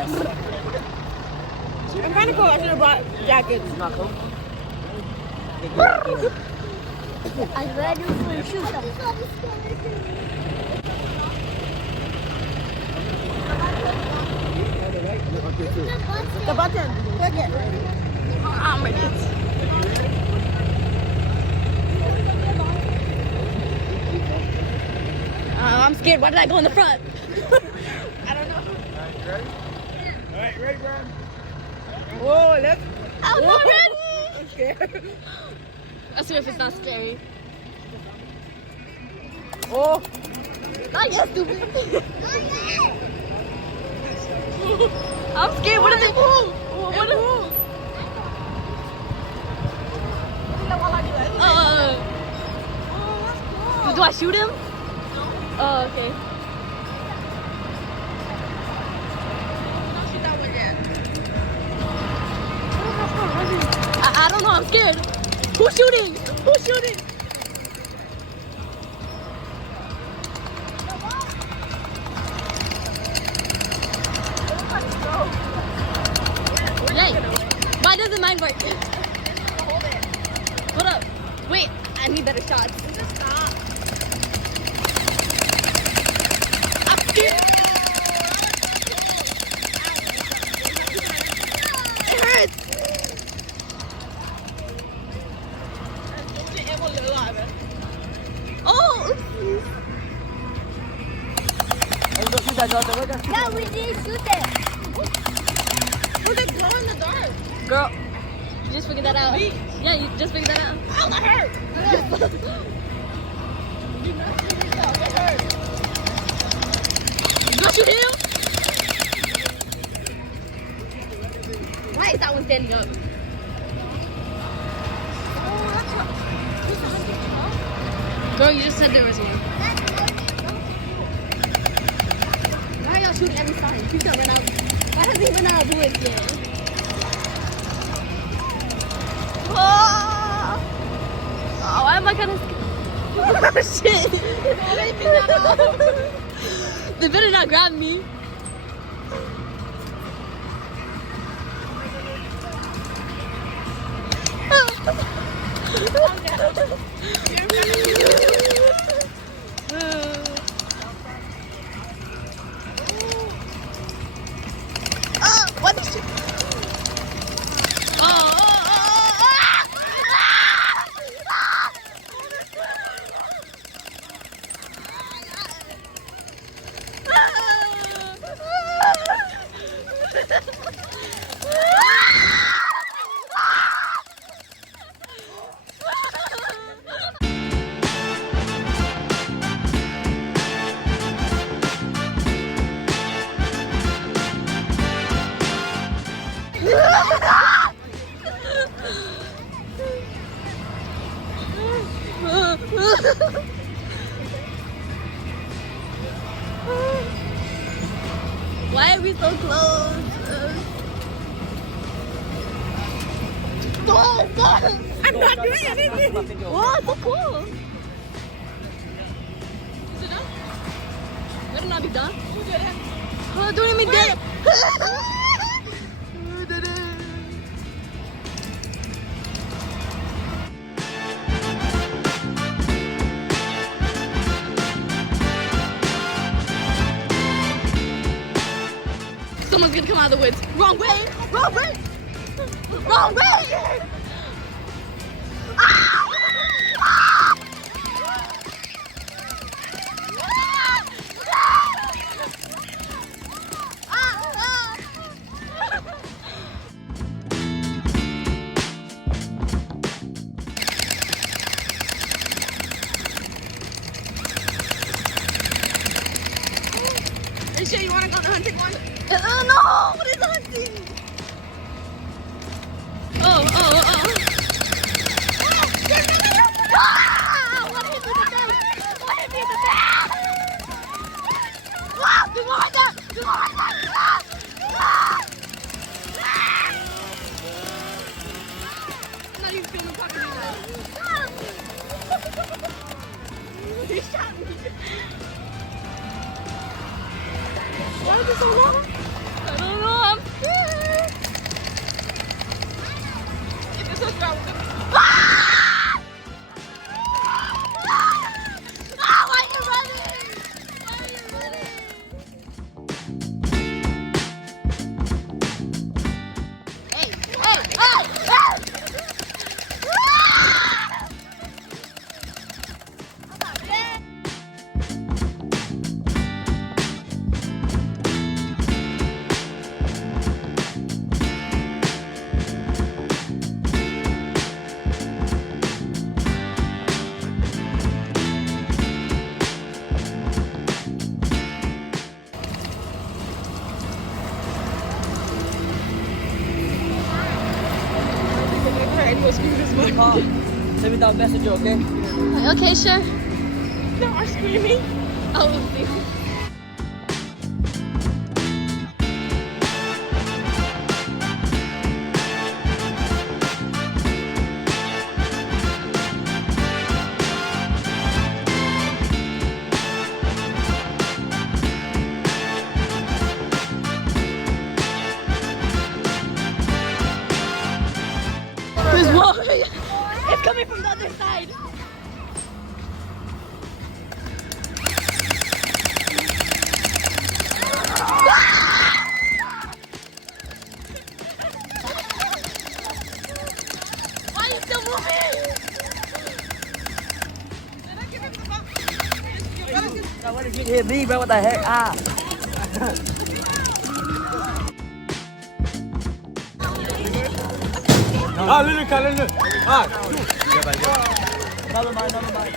ass. I'm kind of cold. I should have brought jackets. It's not cold. I'm ready for the shoot. The button. Click it. I'm ready. I'm scared. Why did I go in the front? I don't know. All right, ready, Graham? Whoa, let's. I'm not ready. I'm scared. Let's see if it's not scary. Oh. Not yet, stupid. I'm scared. What is it? What is it? Do I shoot him? Oh, okay. Don't shoot that one yet. I don't know. I'm scared. Who's shooting? Who's shooting? Yay! Why doesn't mine work? Hold it. Hold up. Wait, I need better shots. Just stop. I'm scared. It hurts. Oh! Hey, go shoot that, Jonathan. Wait there. Yeah, we did shoot it. Who's it glow in the dark? Girl, you just figured that out. Yeah, you just figured that out. Ow, that hurt. Do not shoot yourself. It hurt. You gonna shoot him? Why is that one standing up? Girl, you just said there was one. Why are y'all shooting every time? Please don't run out. Why hasn't he run out of bullets yet? Oh, why am I kind of scared? Oh, shit. They better not grab me. What is she? Why are we so close? I'm not doing anything. Whoa, so cool. Is it done? Better not be done. Who did it? Oh, don't even did it. Someone's gonna come out of the woods. Wrong way! Wrong way! Wrong way! Ah! Ah! Are you sure you want to go to the hunting one? No! What is hunting? Oh. Ah! What hit me in the back? What hit me in the back? Ah! Do more like that! Do more like that! Ah! Ah! I'm not even feeling fucking He shot me. Why is it so long? I don't know. was screaming. Call. Send me that messenger, okay? Okay, sure. No, I'm screaming. Oh, there's one. It's coming from the other side. Why are you still moving? Now, what did you hit me, bro? What the heck? Ah. Ah, little car, little. Ah, Never mind, never mind.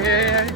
here.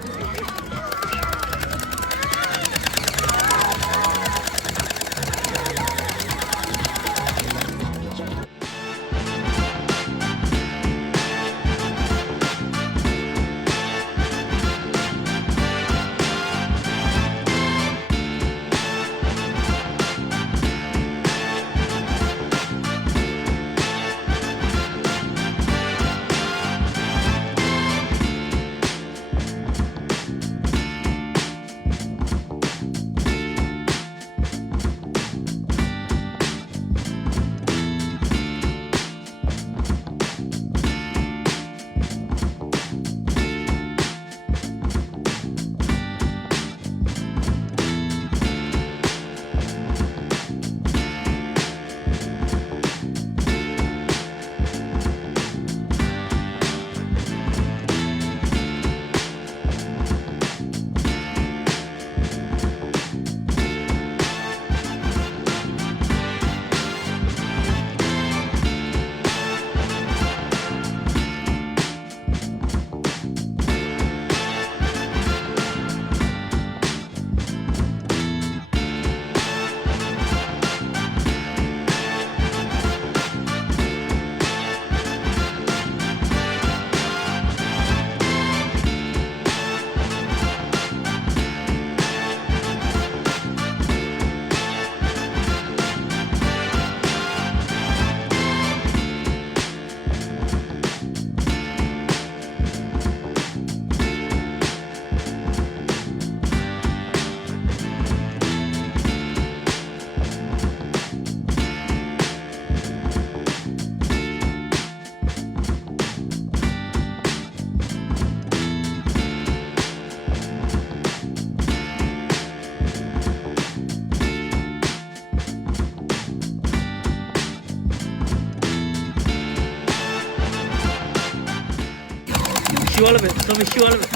Show all of it. Tell me, show all of it.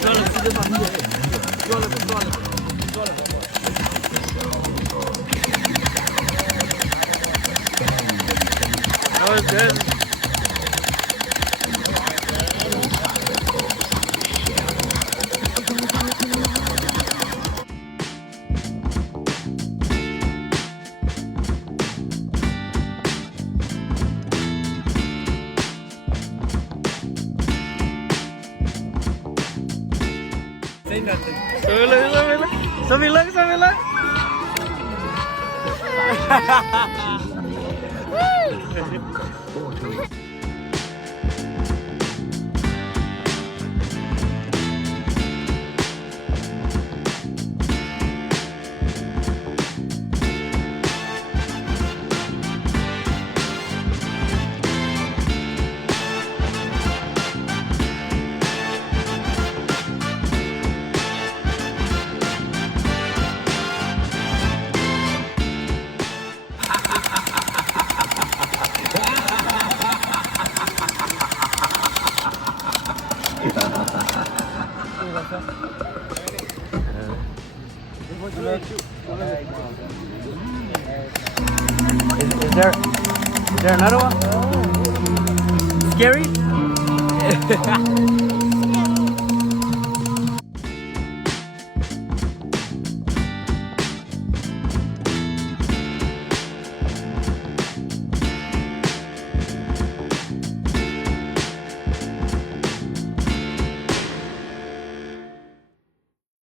Show all of it. Show all of it. Show all of it. Show all of it. That was good. Say nothing. Sambil lang. Is there another one? Scary?